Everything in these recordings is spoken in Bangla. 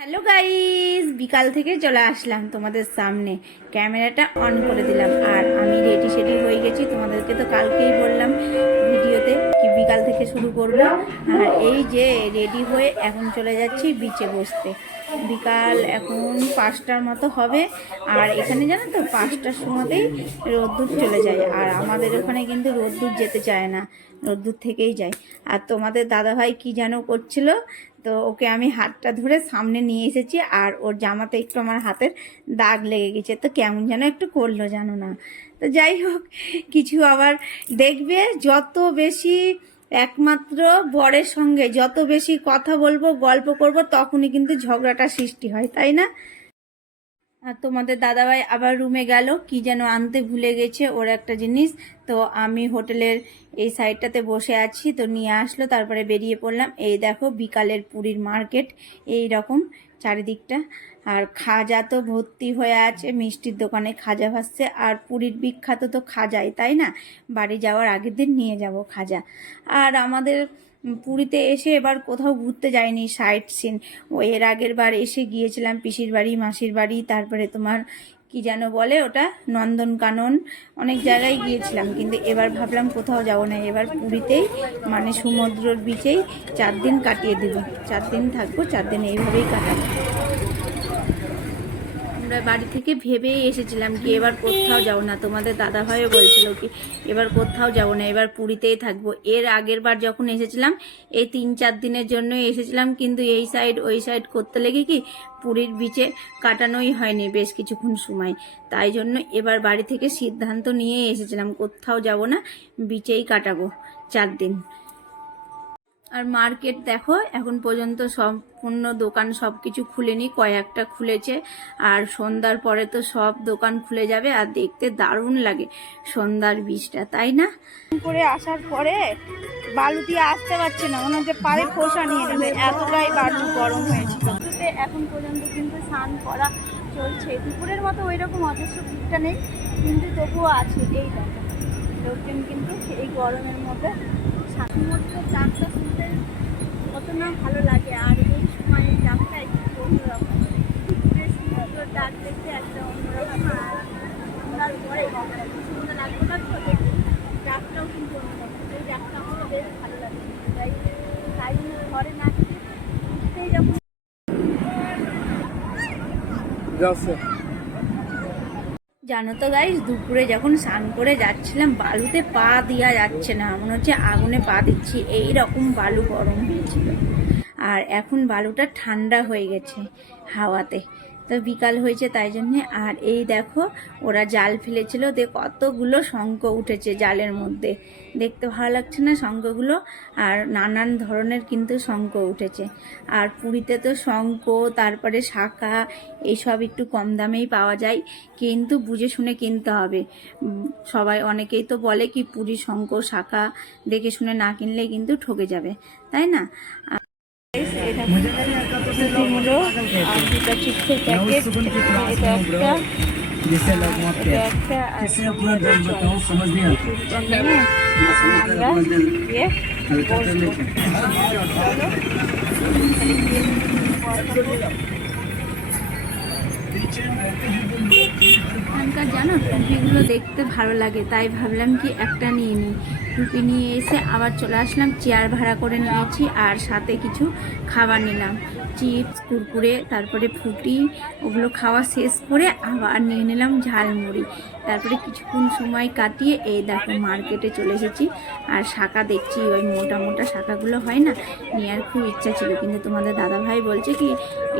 হ্যালো গাইস বিকাল থেকে চলে আসলাম তোমাদের সামনে। ক্যামেরাটা অন করে দিলাম। আর আমি রেডি সেডি হয়ে গেছি। তোমাদেরকে তো কালকেই বললাম ভিডিওতে কি বিকাল থেকে শুরু করল আর এই যে রেডি হয়ে এখন চলে যাচ্ছি বিচে বসতে। বিকাল এখন পাঁচটার মতো হবে। আর এখানে জানো তো, পাঁচটার সময়তেই রোদ্দুর চলে যায়। আর আমাদের ওখানে কিন্তু রোদ্দুর যেতে চায় না, রোদ্দুর থেকেই যায়। আর তোমাদের দাদাভাই কি যেন করছিল, তো ওকে আমি হাতটা ধরে সামনে নিয়ে এসেছি, আর ওর জামাতে একটু আমার হাতের দাগ লেগে গেছে। তো কেমন যেন একটু করল, জানো না। তো যাই হোক, কিছু আবার দেখবে, যত বেশি একমাত্র বরের সঙ্গে যত বেশি কথা বলব, গল্প করব, তখনই কিন্তু ঝগড়াটা সৃষ্টি হয়, তাই না? আর তোমাদের দাদাভাই আবার রুমে গেল। কি যেন আনতে ভুলে গেছে ওর একটা জিনিস। তো আমি হোটেলের এই সাইডটাতে বসে আছি। তো নিয়ে আসলো, তারপরে বেরিয়ে পড়লাম। এই দেখো, বিকালের পুরীর মার্কেট। এই রকম চারিদিকটা। আর খাজা তো ভর্তি হয়ে আছে, মিষ্টির দোকানে খাজা ভাসছে। আর পুরীর বিখ্যাত তো খাজাই, তাই না? বাড়ি যাওয়ার আগের দিন নিয়ে যাব খাজা। আর আমাদের পুরীতে এসে এবার কোথাও ঘুরতে যাইনি সাইট সিন ও, এর আগের বার এসে গিয়েছিলাম পিসির বাড়ি, মাসির বাড়ি, তারপরে তোমার কি যেন বলে ওটা? নন্দনকানন। অনেক জায়গায় গিয়েছিলাম, কিন্তু এবার ভাবলাম কোথাও যাব না। এবার পুরীতেই মানে সমুদ্রর বিচেই চার দিন কাটিয়ে দেব। চার দিন থাকব, চার দিন এইভাবেই কাটাবো। আমরা বাড়ি থেকে ভেবেই এসেছিলাম কি এবার কোথাও যাব না। তোমাদের দাদা ভাইও বলছিল কি, এবার কোথাও যাব না, এবার পুরীতেই থাকব। এর আগের বার যখন এসেছিলাম, এই তিন চার দিনের জন্যই এসেছিলাম, কিন্তু এই সাইড ওই সাইড করতে লেগে কি পুরীর বিচে কাটানোই হয়নি বেশ কিছুক্ষণ সময়। তাই জন্য এবার বাড়ি থেকে সিদ্ধান্ত নিয়ে এসেছিলাম, কোথাও যাব না বিচেই কাটাবো চার দিন। আর মার্কেট দেখো, এখন পর্যন্ত সম্পূর্ণ দোকান সব কিছু খুলেনি, কয়েকটা খুলেছে। আর সন্ধ্যার পরে তো সব দোকান খুলে যাবে আর দেখতে দারুণ লাগে সন্ধ্যার বীজটা তাই না? করে আসার পরে বালু দিয়ে আসতে পারছে না, মনে হচ্ছে পায়ে ফোসা নিয়ে নেবে, এতটাই বালু গরম হয়েছিল। এখন পর্যন্ত কিন্তু স্নান করা চলছে, দুপুরের মতো ওই রকম অজস্র ভিড়টা নেই, কিন্তু তবুও আছে এই দেখো। লোকজন কিন্তু এই গরমের মধ্যে সমুদ্রের ডাকটা শুনতে কত না ভালো লাগে। আর এই সময় ডাকটা একটু অন্যরকম। সমুদ্রের ডাক দেখতে একটা অন্যরকম। আর সন্ধ্যার পরে সুন্দর লাগবে না তো? ডাকটাও কিন্তু অন্যরকম। এই ডাকটা আমার বেশ ভালো লাগে। তাই তাই ঘরে না উঠতেই যখন যাচ্ছে। জানো তো গাইস দুপুরে যখন স্নান করে যাচ্ছিলাম, বালুতে পা দেওয়া যাচ্ছে না। মনে হচ্ছে আগুনে পা দিচ্ছি। এই রকম বালু গরম হয়েছিল। আর এখন বালুটা ঠান্ডা হয়ে গেছে হাওয়াতে। তো বিকাল হয়েছে তাই জন্যে। আর এই দেখো, ওরা জাল ফেলেছিল। দে, কতগুলো শঙ্খ উঠেছে জালের মধ্যে। দেখতে ভালো লাগছে না শঙ্খগুলো? আর নানান ধরনের কিন্তু শঙ্খ উঠেছে। আর পুরীতে তো শঙ্খ, তারপরে শাখা এইসব একটু কম দামেই পাওয়া যায়। কিন্তু বুঝে শুনে কিনতে হবে। সবাই অনেকেই তো বলে কি, পুরী শঙ্খ, শাখা দেখে শুনে না কিনলে কিন্তু ঠকে যাবে। তাই না? আর এটা মুলো আর দুটো চিপসের প্যাকেট এটা একটা जिससे लोग वहाँ पे এটা একটা আর किसी ने पूरा दर्द बताओ समझ नहीं आता এটা নিয়ে আমরা দিয়ে हल्का कर लेते এখানকার জানো টুপিগুলো দেখতে ভালো লাগে তাই ভাবলাম কি একটা নিয়ে নিই টুপি নিয়ে এসে আবার চলে আসলাম চেয়ার ভাড়া করে নিয়েছি আর সাথে কিছু খাবার নিলাম চিপস, কুরকুরে, তারপরে ফুটি, ওগুলো খাওয়া শেষ করে আবার নিয়ে নিলাম ঝালমুড়ি। তারপরে কিছুক্ষণ সময় কাটিয়ে এই দেখো মার্কেটে চলে এসেছি। আর শাখা দেখছি, ওই মোটা মোটা শাখাগুলো হয় না? নেওয়ার খুব ইচ্ছা ছিল। কিন্তু তোমাদের দাদা ভাই বলছে কি,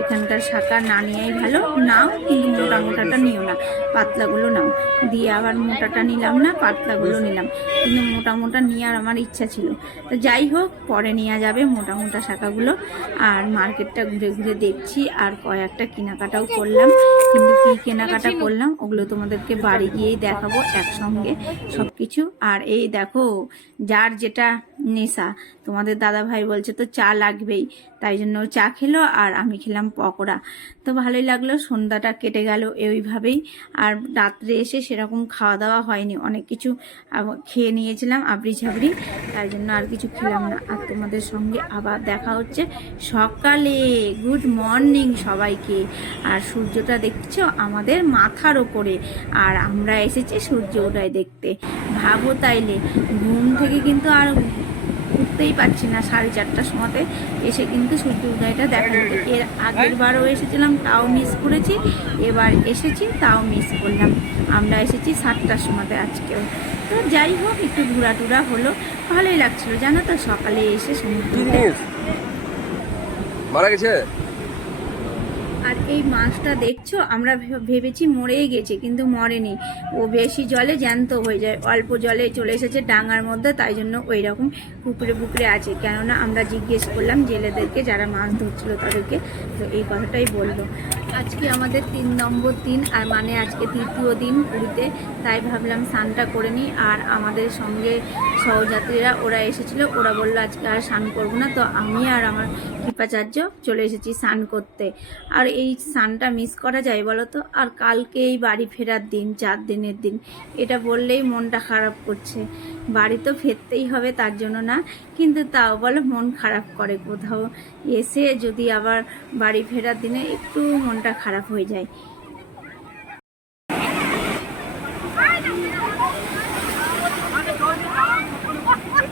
এখানকার শাখা না নেওয়াই ভালো। নাও, কিন্তু মোটা মোটাটা নিও না, পাতলাগুলো নাও। দিয়ে আবার মোটাটা নিলাম না, পাতলাগুলো নিলাম। কিন্তু মোটা মোটা নেওয়ার আমার ইচ্ছা ছিল। তো যাই হোক, পরে নেওয়া যাবে মোটা মোটা শাখাগুলো। আর মার্কেটটা ঘুরে ঘুরে দেখছি আর কয়েকটা কেনাকাটাও করলাম। কিন্তু কী কেনাকাটা করলাম, ওগুলো তোমাদেরকে বাড়ি গিয়েই দেখাবো একসঙ্গে সব কিছু আর এই দেখো, যার যেটা নেশা, তোমাদের দাদা ভাই বলছে তো চা লাগবেই, তাই জন্য চা খেলো আর আমি খেলাম পকোড়া। তো ভালোই লাগল, সন্ধ্যাটা কেটে গেল এইভাবেই। আর রাত্রে এসে সেরকম খাওয়া দাওয়া হয়নি, অনেক কিছু খেয়ে নিয়েছিলাম আবরি ঝাবরি তাই জন্য আর কিছু খেলাম না। আর তোমাদের সঙ্গে আবার দেখা হচ্ছে সকালে। গুড মর্নিং সবাইকে। আর সূর্যটা দেখছ? আমাদের মাথার ওপরে। আর আমরা এসেছি সূর্য উদয় দেখতে। ভাবো তাইলে ঘুম থেকে কিন্তু আর উঠতেই পারছি না সাড়ে চারটার সময়তে। এসে কিন্তু সূর্য উদয়টা দেখা এর আগের বারও এসেছিলাম তাও মিস করেছি। এবার এসেছি তাও মিস করলাম। আমরা এসেছি সাতটার সময়তে আজকেও। তো যাই হোক একটু ঘোরা টুরা হলো। ভালোই লাগছিল জানো তো? সকালে এসে সমুদ্রে মারা গেছে? আর এই মাছটা দেখছ? আমরা ভেবেছি মরেই গেছে, কিন্তু মরেনি। ও বেশি জলে জ্যান্ত হয়ে যায়, অল্প জলে চলে এসেছে ডাঙার মধ্যে, তাই জন্য ওই রকম পুকুরে পুকুরে আছে। কেননা আমরা জিজ্ঞেস করলাম জেলেদেরকে, যারা মাছ ধরছিল তাদেরকে, তো এই কথাটাই বলল। আজকে আমাদের তিন নম্বর দিন, আর মানে আজকে তৃতীয় দিন পুরীতে, তাই ভাবলাম স্নানটা করে নিই। আর আমাদের সঙ্গে সহযাত্রীরা, ওরা এসেছিল, ওরা বলল আজকে আর স্নান করব না, তো আমি আর আমার কৃপাচার্য, চলে এসেছি স্নান করতে। আর এই স্নানটা মিস করা যায় বলো তো আর কালকে এই বাড়ি ফেরার দিন, চার দিনের দিন, এটা বললেই মনটা খারাপ করছে। বাড়ি তো ফেরতেই হবে, তার জন্য না, কিন্তু তাও বলে মন খারাপ করে কোথাও। এসে যদি আবার বাড়ি ফেরার দিনে একটু মনটা খারাপ হয়ে যায়।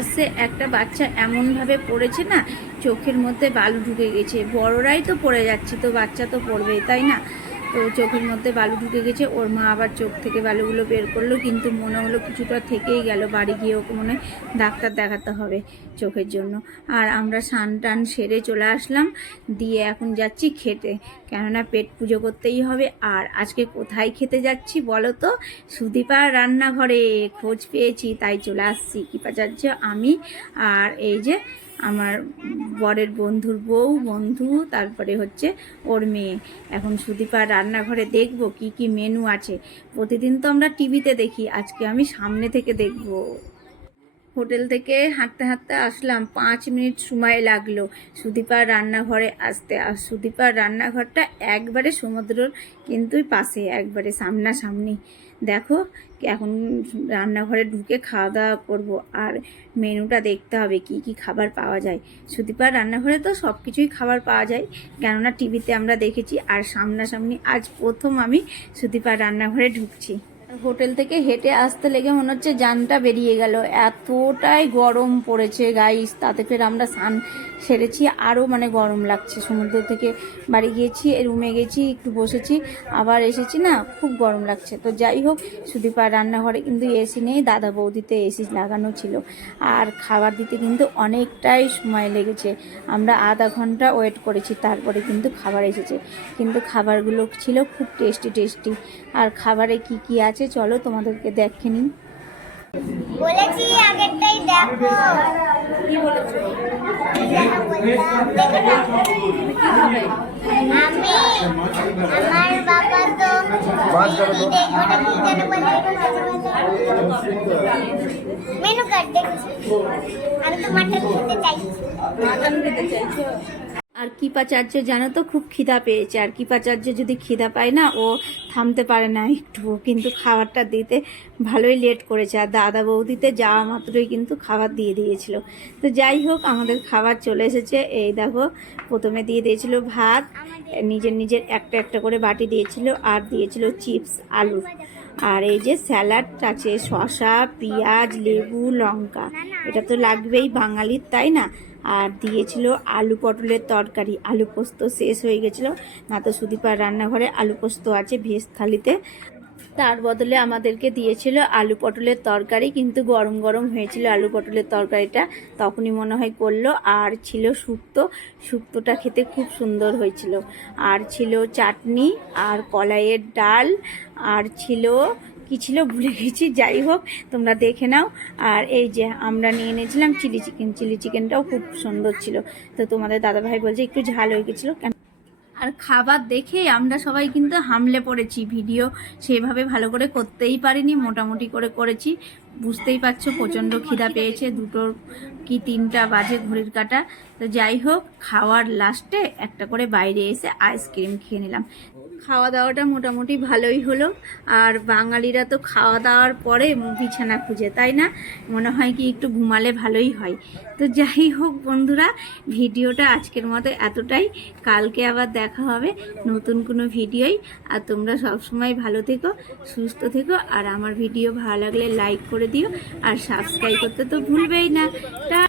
আসছে একটা বাচ্চা এমনভাবে পড়েছে না, চোখের মধ্যে বালু ঢুকে গেছে। বড়রাই তো পড়ে যাচ্ছে, তো বাচ্চা তো পড়বেই, তাই না? তো চোখের মধ্যে বালু ঢুকে গেছে। ওর মা আবার চোখ থেকে বালুগুলো বের করল, কিন্তু মনে হলো কিছুটা থেকেই গেল, বাড়ি গিয়ে ওকে মনে ডাক্তার দেখাতে হবে চোখের জন্য। আর আমরা স্নান টান সেরে চলে আসলাম, দিয়ে এখন যাচ্ছি খেতে। কেননা পেট পুজো করতেই হবে। আর আজকে কোথায় খেতে যাচ্ছি বলো তো? সুদীপার রান্নাঘরে খোঁজ পেয়েছি, তাই চলে আসছি। কৃপাচার্য, আমি, আর এই যে আমার বরের বন্ধুর বউ, বন্ধু, তারপরে হচ্ছে ওর মেয়ে। এখন সুদীপার রান্নাঘরে দেখব কি কি মেনু আছে। প্রতিদিন তো আমরা টিভিতে দেখি, আজকে আমি সামনে থেকে দেখব। হোটেল থেকে হাঁটতে হাঁটতে আসলাম, পাঁচ মিনিট সময় লাগল সুদীপার রান্নাঘরে আসতে। আর সুদীপার রান্নাঘরটা একবারে সমুদ্রর, কিন্তু পাশে একবারে সামনাসামনি। দেখো, এখন রান্নাঘরে ঢুকে খাওয়া দাওয়া করব আর মেনুটা দেখতে হবে কি কি খাবার পাওয়া যায়। সুদীপার রান্নাঘরে তো সব কিছুই খাবার পাওয়া যায়, কেননা টিভিতে আমরা দেখেছি আর সামনাসামনি আজ প্রথম আমি সুদীপার রান্নাঘরে ঢুকছি। হোটেল থেকে হেঁটে আসতে লেগে মনে হচ্ছে জানটা বেরিয়ে গেল। এতটাই গরম পড়েছে গাইস তাতে ফের আমরা স্নান সেরেছি আরও মানে গরম লাগছে। সমুদ্র থেকে বাড়ি গিয়েছি রুমে গেছি, একটু বসেছি, আবার এসেছি না, খুব গরম লাগছে। তো যাই হোক সুদীপার রান্নাঘরে কিন্তু এসি নেই, দাদা বৌদিতে এসি লাগানো ছিল। আর খাবার দিতে কিন্তু অনেকটাই সময় লেগেছে। আমরা আধা ঘণ্টা ওয়েট করেছি, তারপরে কিন্তু খাবার এসেছে। কিন্তু খাবারগুলো ছিল খুব টেস্টি টেস্টি আর খাবারে কি কি আছে চলো তোমাদেরকে দেখে নিই। বলেছি আগেরটাই দেখো। কি বলেছ যাহা বললাম দেখো না আমি আমার বাবা তো মাছ ধরো তো। দে- আর কৃপাচার্য জানো তো, খুব খিদা পেয়েছে। আর কৃপাচার্য যদি খিদা পায় না, ও থামতে পারে না একটু। কিন্তু খাবারটা দিতে ভালোই লেট করেছে। আর দাদা বৌদিতে যাওয়া মাত্রই কিন্তু খাবার দিয়ে দিয়েছিল। তো যাই হোক, আমাদের খাবার চলে এসেছে। এই দেখো, প্রথমে দিয়ে দিয়েছিল ভাত, নিজের নিজের একটা একটা করে বাটি দিয়েছিল, আর দিয়েছিল চিপস, আলু। আর এই যে স্যালাড আছে শশা পেঁয়াজ, লেবু, লঙ্কা। এটা তো লাগবেই, বাঙালির, তাই না? আর দিয়েছিল আলু পটলের তরকারি। আলু পোস্ত শেষ হয়ে গেছিল। না তো সুদীপার রান্নাঘরে আলু পোস্ত আছে ভেজ থালিতে। তার বদলে আমাদেরকে দিয়েছিল আলু পটলের তরকারি, কিন্তু গরম গরম হয়েছিল আলু পটলের তরকারিটা। তখনই মনে হয় করল, আর ছিল শুক্তো শুক্তোটা খেতে খুব সুন্দর হয়েছিল। আর ছিল চাটনি, আর কলাইয়ের ডাল, আর ছিল, কি ছিল ভুলে গেছি, যাই হোক, তোমরা দেখে নাও। আর এই যে আমরা নিয়ে নিয়েছিলাম চিলি চিকেন, চিলি চিকেনটাও খুব সুন্দর ছিল। তো তোমাদের দাদাভাই বলছে, একটু ঝাল হয়ে গেছিল, কেন আর খাবার দেখে আমরা সবাই কিন্তু হামলে পড়েছি। ভিডিও সেভাবে ভালো করে করতেই পারিনি, মোটামুটি করে করেছি। বুঝতেই পারছ, প্রচণ্ড খিদা পেয়েছে দুটোর কি তিনটা বাজে ঘড়ির কাটা। তো যাই হোক, খাওয়ার লাস্টে একটা করে বাইরে এসে আইসক্রিম খেয়ে নিলাম। খাওয়া দাওয়াটা মোটামুটি ভালোই হলো। আর বাঙালিরা তো খাওয়া দাওয়ার পরে বিছানা খুঁজে, তাই না? মনে হয় কি একটু ঘুমালে ভালোই হয়। তো যাই হোক বন্ধুরা, ভিডিওটা আজকের মতো এতটাই। কালকে আবার দেখা হবে নতুন কোনো ভিডিওই। আর তোমরা সবসময় ভালো থেকো, সুস্থ থেকো। আর আমার ভিডিও ভালো লাগলে লাইক করে দিও আর সাবস্ক্রাইব করতে তো ভুলবেই না।